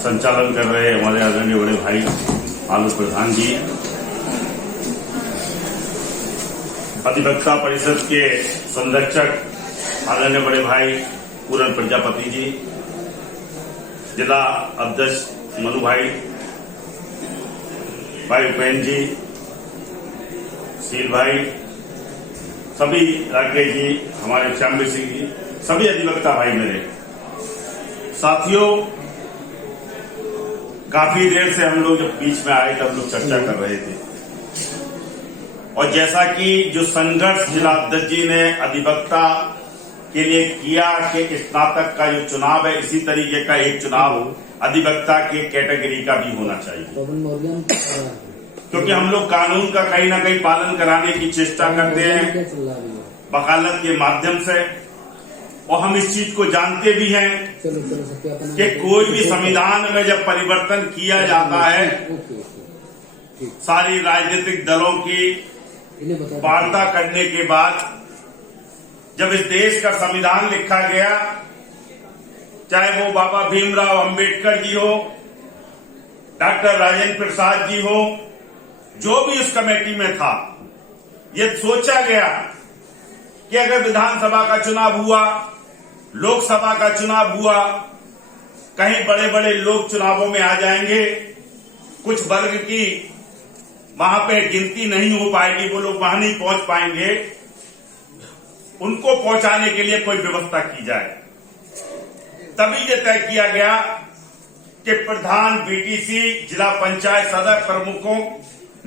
संचालन कर रहे हमारे आदरणीय बड़े भाई आलोक प्रधान जी, अधिवक्ता परिषद के संरक्षक आदरणीय बड़े भाई पूरन प्रजापति जी, जिला अध्यक्ष मनु भाई उपेन्द्र जी, शील भाई, सभी राकेश जी, हमारे श्यामवीर सिंह जी, सभी अधिवक्ता भाई मेरे साथियों, काफी देर से हम लोग जब बीच में आए तब लोग चर्चा कर रहे थे और जैसा कि जो संघर्ष जिला अध्यक्ष जी ने अधिवक्ता के लिए किया कि स्नातक का जो चुनाव है इसी तरीके का एक चुनाव अधिवक्ता के कैटेगरी का भी होना चाहिए, क्योंकि हम लोग कानून का कहीं ना कहीं पालन कराने की चेष्टा करते हैं वकालत के माध्यम से, और हम इस चीज को जानते भी हैं कि कोई भी संविधान में जब परिवर्तन किया जाता है सारी राजनीतिक दलों की वार्ता करने के बाद जब इस देश का संविधान लिखा गया, चाहे वो बाबा भीमराव अंबेडकर जी हो, डॉक्टर राजेंद्र प्रसाद जी हो, जो भी उस कमेटी में था, ये सोचा गया कि अगर विधानसभा का चुनाव हुआ, लोकसभा का चुनाव हुआ, कहीं बड़े बड़े लोग चुनावों में आ जाएंगे, कुछ वर्ग की वहां पे गिनती नहीं हो पाएगी, वो लोग वहां नहीं पहुंच पाएंगे, उनको पहुंचाने के लिए कोई व्यवस्था की जाए। तभी ये तय किया गया कि प्रधान बीटीसी, जिला पंचायत सदस्य प्रमुखों,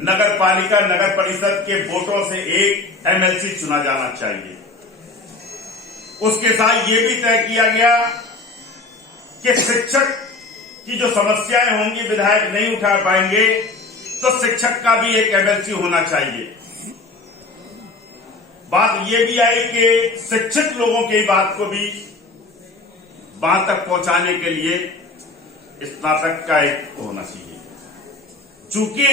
नगर पालिका, नगर परिषद के वोटों से एक एमएलसी चुना जाना चाहिए। उसके साथ ये भी तय किया गया कि शिक्षक की जो समस्याएं होंगी विधायक नहीं उठा पाएंगे तो शिक्षक का भी एक एमएलसी होना चाहिए। बात ये भी आई कि शिक्षित लोगों की बात को भी वहां तक पहुंचाने के लिए स्नातक का एक होना चाहिए। चूंकि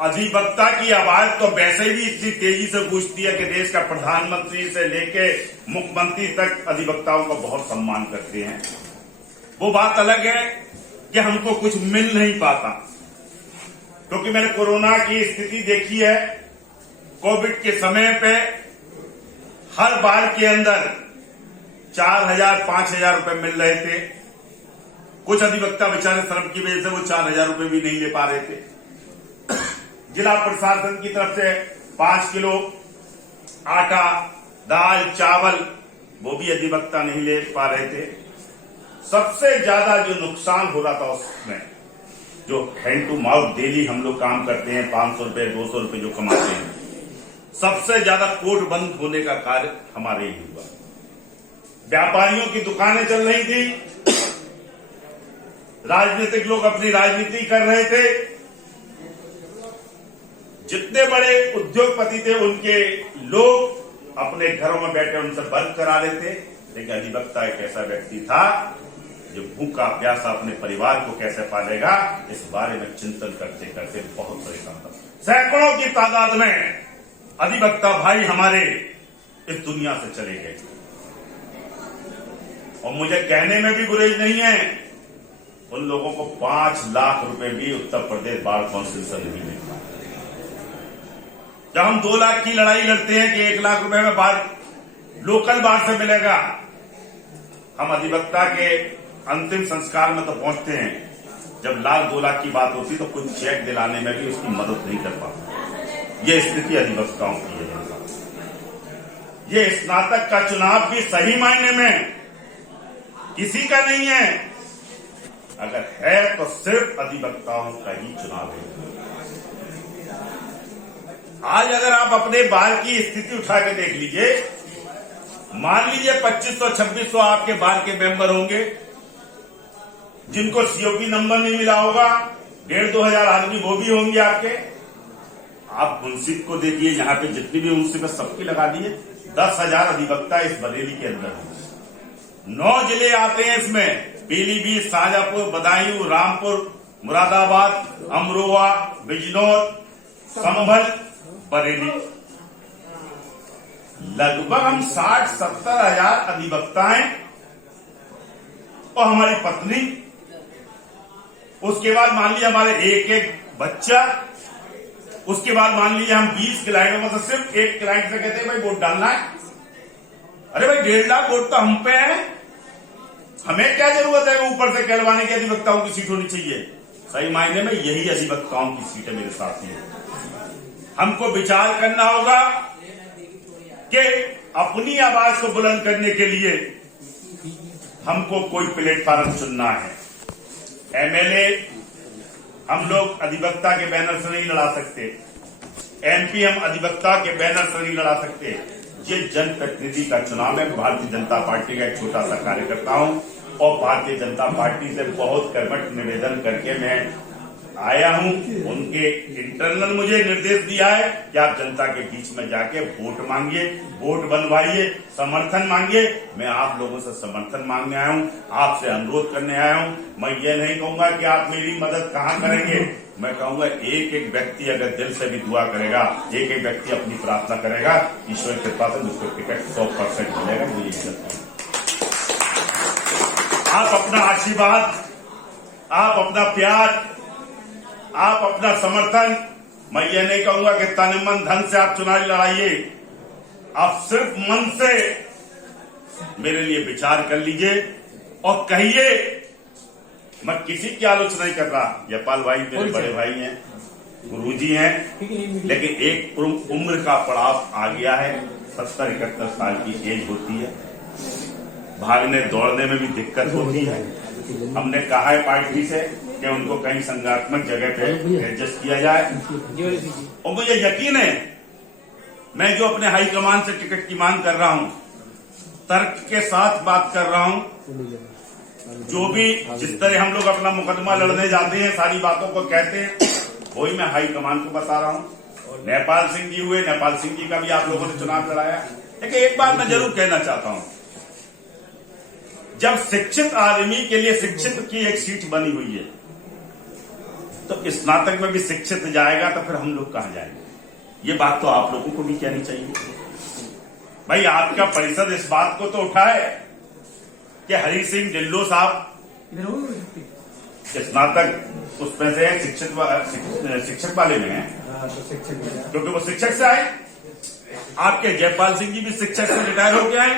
अधिवक्ता की आवाज तो वैसे भी इतनी तेजी से गूंजती है कि देश का प्रधानमंत्री से लेके मुख्यमंत्री तक अधिवक्ताओं का बहुत सम्मान करते हैं। वो बात अलग है कि हमको कुछ मिल नहीं पाता, क्योंकि मैंने कोरोना की स्थिति देखी है। कोविड के समय पे हर बार के अंदर 4,000-5,000 रुपए मिल रहे थे। कुछ अधिवक्ता बेचारे श्रम की वजह से वो 4,000 रुपए भी नहीं ले पा रहे थे। जिला प्रशासन की तरफ से 5 किलो आटा, दाल, चावल वो भी अधिवक्ता नहीं ले पा रहे थे। सबसे ज्यादा जो नुकसान हो रहा था उसमें, जो हैंड टू माउथ डेली हम लोग काम करते हैं, 500 रुपए 200 रुपए जो कमाते हैं, सबसे ज्यादा कोर्ट बंद होने का कार्य हमारे ही हुआ। व्यापारियों की दुकानें चल रही थी, राजनीतिक लोग अपनी राजनीति कर रहे थे, जितने बड़े उद्योगपति थे उनके लोग अपने घरों में बैठे उनसे वर्क करा रहे थे। लेकिन अधिवक्ता एक ऐसा व्यक्ति था जो भूखा प्यासा अपने परिवार को कैसे पालेगा, इस बारे में चिंतन करते करते बहुत परेशान था। सैकड़ों की तादाद में अधिवक्ता भाई हमारे इस दुनिया से चले गए, और मुझे कहने में भी गुरेज नहीं है, उन लोगों को 5 लाख रुपए भी उत्तर प्रदेश बार काउंसिल से नहीं मिल पाए। जब हम 2 लाख की लड़ाई लड़ते हैं कि 1 लाख रुपए में बार लोकल बार से मिलेगा, हम अधिवक्ता के अंतिम संस्कार में तो पहुंचते हैं, जब 1-2 लाख की बात होती तो कुछ चेक दिलाने में भी उसकी मदद नहीं कर पाता। ये स्थिति अधिवक्ताओं की है। ये स्नातक का चुनाव भी सही मायने में किसी का नहीं है, अगर है तो सिर्फ अधिवक्ताओं का ही चुनाव है। आज अगर आप अपने बार की स्थिति उठा के देख लीजिए, मान लीजिए 2500-2600 आपके बार के मेंबर होंगे, जिनको सीओपी नंबर नहीं मिला होगा, 1,500-2 हजार आदमी वो भी होंगे आपके। आप मुंसिफ को देखिए, यहाँ पे जितनी भी मुंसिफ है सबकी लगा दिए, 10,000 अधिवक्ता इस बरेली के अंदर होंगे। 9 जिले आते हैं इसमें, पीलीभीत, शाजापुर, बदायूं, रामपुर, मुरादाबाद, अमरोहा, बिजनौर, संभल, बरेली। लगभग हम 60-70 हजार अधिवक्ता हैं और हमारी पत्नी, उसके बाद मान लिया हमारे एक एक बच्चा, उसके बाद मान लीजिए हम 20 क्लाइंटों में से सिर्फ एक क्लाइंट से कहते हैं भाई वोट डालना है। अरे भाई 1.5 लाख वोट तो हम पे है, हमें क्या जरूरत है ऊपर से कहलवाने की अधिवक्ताओं की सीट होनी चाहिए। सही मायने में यही अधिवक्ताओं की सीट है मेरे साथ में। हमको विचार करना होगा कि अपनी आवाज को बुलंद करने के लिए हमको कोई प्लेटफॉर्म चुनना है। एमएलए हम लोग अधिवक्ता के बैनर से नहीं लड़ा सकते, एमपी हम अधिवक्ता के बैनर से नहीं लड़ा सकते। ये जनप्रतिनिधि का चुनाव है। भारतीय जनता पार्टी का एक छोटा सा कार्यकर्ता हूं और भारतीय जनता पार्टी से बहुत कर्मठ निवेदन करके मैं आया हूं। उनके इंटरनल मुझे निर्देश दिया है कि आप जनता के बीच में जाके वोट मांगिए, वोट बनवाइए, समर्थन मांगिए। मैं आप लोगों से समर्थन मांगने आया हूं, आपसे अनुरोध करने आया हूं। मैं ये नहीं कहूंगा कि आप मेरी मदद कहां करेंगे, मैं कहूंगा एक एक व्यक्ति अगर दिल से भी दुआ करेगा, एक एक व्यक्ति अपनी प्रार्थना करेगा, ईश्वर की कृपा से उसको टिकट 100% मिलेगा। मुझे इज्जत आप अपना आशीर्वाद, आप अपना प्यार, आप अपना समर्थन, मैं ये नहीं कहूंगा कि तन मन धन से आप चुनावी लड़ाइए, आप सिर्फ मन से मेरे लिए विचार कर लीजिए और कहिए। मैं किसी की आलोचना नहीं कर रहा, यपाल भाई मेरे बड़े भाई हैं, गुरुजी हैं, लेकिन एक उम्र का पड़ाव आ गया है। 70-71 साल की एज होती है, भागने दौड़ने में भी दिक्कत होती है। हमने कहा है पार्टी से कि उनको कहीं संज्ञात्मक जगह पे एडजस्ट किया जाए और मुझे यकीन है मैं जो अपने हाईकमान से टिकट की मांग कर रहा हूं, तर्क के साथ बात कर रहा हूं। जो भी जिस तरह हम लोग अपना मुकदमा लड़ने जाते हैं, सारी बातों को कहते हैं, वही मैं हाईकमान को बता रहा हूं। नेपाल सिंह जी हुए, नेपाल सिंह जी का भी आप लोगों ने चुनाव लड़ाया। लेकिन एक बात मैं जरूर कहना चाहता हूं, जब शिक्षित आदमी के लिए शिक्षित की एक सीट बनी हुई है तो स्नातक में भी शिक्षित जाएगा तो फिर हम लोग कहां जाएंगे। ये बात तो आप लोगों को भी कहनी चाहिए। भाई आपका परिषद इस बात को तो उठाए कि हरि सिंह ढिल्लो साहब स्नातक उसमें से शिक्षक वाले में है, क्योंकि वो शिक्षक से आए। आपके जयपाल सिंह जी भी शिक्षक से रिटायर हो गए हैं,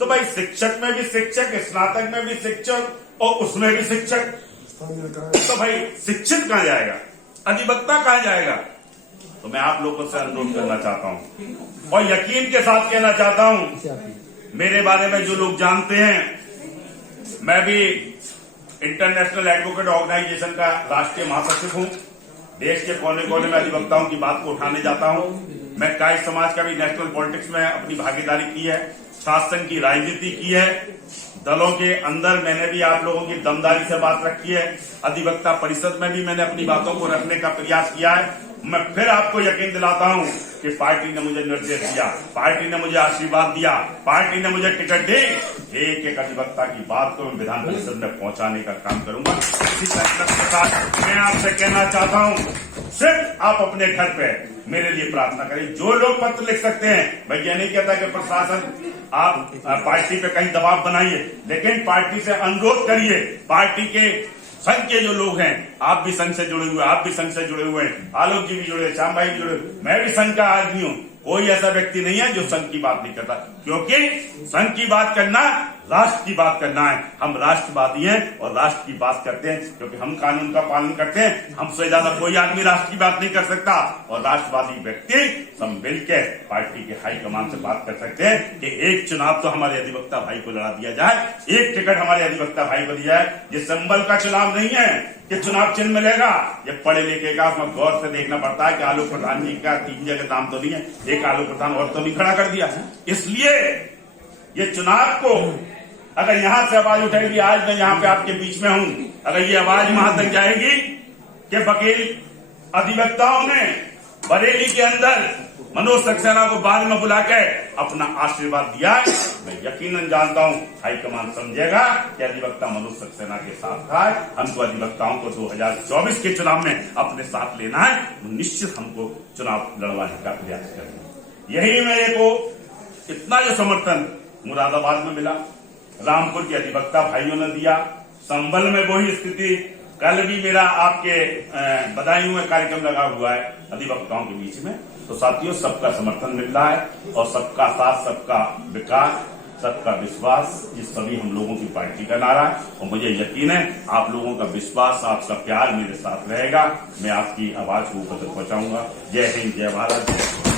तो भाई शिक्षक में भी शिक्षक, स्नातक में भी शिक्षक और उसमें भी शिक्षक, तो भाई शिक्षित कहां जाएगा, अधिवक्ता कहां जाएगा। तो मैं आप लोगों से अनुरोध करना चाहता हूं और यकीन के साथ कहना चाहता हूं, मेरे बारे में जो लोग जानते हैं, मैं भी इंटरनेशनल एडवोकेट ऑर्गेनाइजेशन का राष्ट्रीय महासचिव हूं। देश के कोने कोने में अधिवक्ताओं की बात को उठाने जाता हूं। मैं कायस्थ समाज का भी नेशनल पॉलिटिक्स में अपनी भागीदारी की है, शासन की राजनीति की है, दलों के अंदर मैंने भी आप लोगों की दमदारी से बात रखी है, अधिवक्ता परिषद में भी मैंने अपनी बातों को रखने का प्रयास किया है। मैं फिर आपको यकीन दिलाता हूं कि पार्टी ने मुझे निर्देश दिया, पार्टी ने मुझे आशीर्वाद दिया, पार्टी ने मुझे टिकट दी। एक एक अधिवक्ता की बात को मैं विधान परिषद में पहुंचाने का काम करूंगा। इसी संकल्प के साथ मैं आपसे कहना चाहता हूं, सिर्फ आप अपने घर पे मेरे लिए प्रार्थना करें। जो लोग पत्र लिख सकते हैं, मैं ये नहीं कहता कि प्रशासन आप पार्टी पे कहीं दबाव बनाइए, लेकिन पार्टी से अनुरोध करिए। पार्टी के संघ के जो लोग हैं, आप भी संघ से जुड़े हुए, आप भी संघ से जुड़े हुए हैं, आलोक जी भी जुड़े, श्याम भाई भी जुड़े, मैं भी संघ का आदमी हूं। कोई ऐसा व्यक्ति नहीं है जो संघ की बात नहीं करता, क्योंकि संघ की बात करना राष्ट्र की बात करना है। हम राष्ट्रवादी हैं और राष्ट्र की बात करते हैं, क्योंकि हम कानून का पालन करते हैं। हमसे ज्यादा कोई आदमी राष्ट्र की बात नहीं कर सकता और राष्ट्रवादी व्यक्ति सब मिलकर पार्टी के हाईकमान से बात कर सकते हैं कि एक चुनाव तो हमारे अधिवक्ता भाई को लड़ा दिया जाए, एक टिकट हमारे अधिवक्ता भाई को दिया जाए। ये संबल का चुनाव नहीं है कि चुनाव चिन्ह मिलेगा। ये पढ़े लिखे का उसमें गौर से देखना पड़ता है कि आलोक प्रधान जी का 3 जगह नाम तो नहीं है, एक आलोक प्रधान और तो नहीं खड़ा कर दिया। इसलिए ये चुनाव को अगर यहां से आवाज उठेगी, आज मैं यहां पे आपके बीच में हूं, अगर ये आवाज वहां तक जाएगी कि वकील अधिवक्ताओं ने बरेली के अंदर मनोज सक्सेना को बाद में बुला के अपना आशीर्वाद दिया, मैं यकीनन जानता हूं हाईकमान समझेगा कि अधिवक्ता मनोज सक्सेना के साथ था। हमको अधिवक्ताओं को 2024 के चुनाव में अपने साथ लेना है, निश्चित हमको चुनाव लड़वाने का प्रयास करना। यही मेरे को इतना जो समर्थन मुरादाबाद में मिला, रामपुर के अधिवक्ता भाइयों ने दिया, संभल में वही स्थिति। कल भी मेरा आपके बदायूं में कार्यक्रम लगा हुआ है अधिवक्ताओं के बीच में। तो साथियों, सबका समर्थन मिल रहा है और सबका साथ, सबका विकास, सबका विश्वास, ये सभी हम लोगों की पार्टी का नारा है। और मुझे यकीन है आप लोगों का विश्वास, आपका प्यार मेरे साथ रहेगा। मैं आपकी आवाज को ऊपर तक पहुंचाऊंगा। जय हिंद, जय भारत।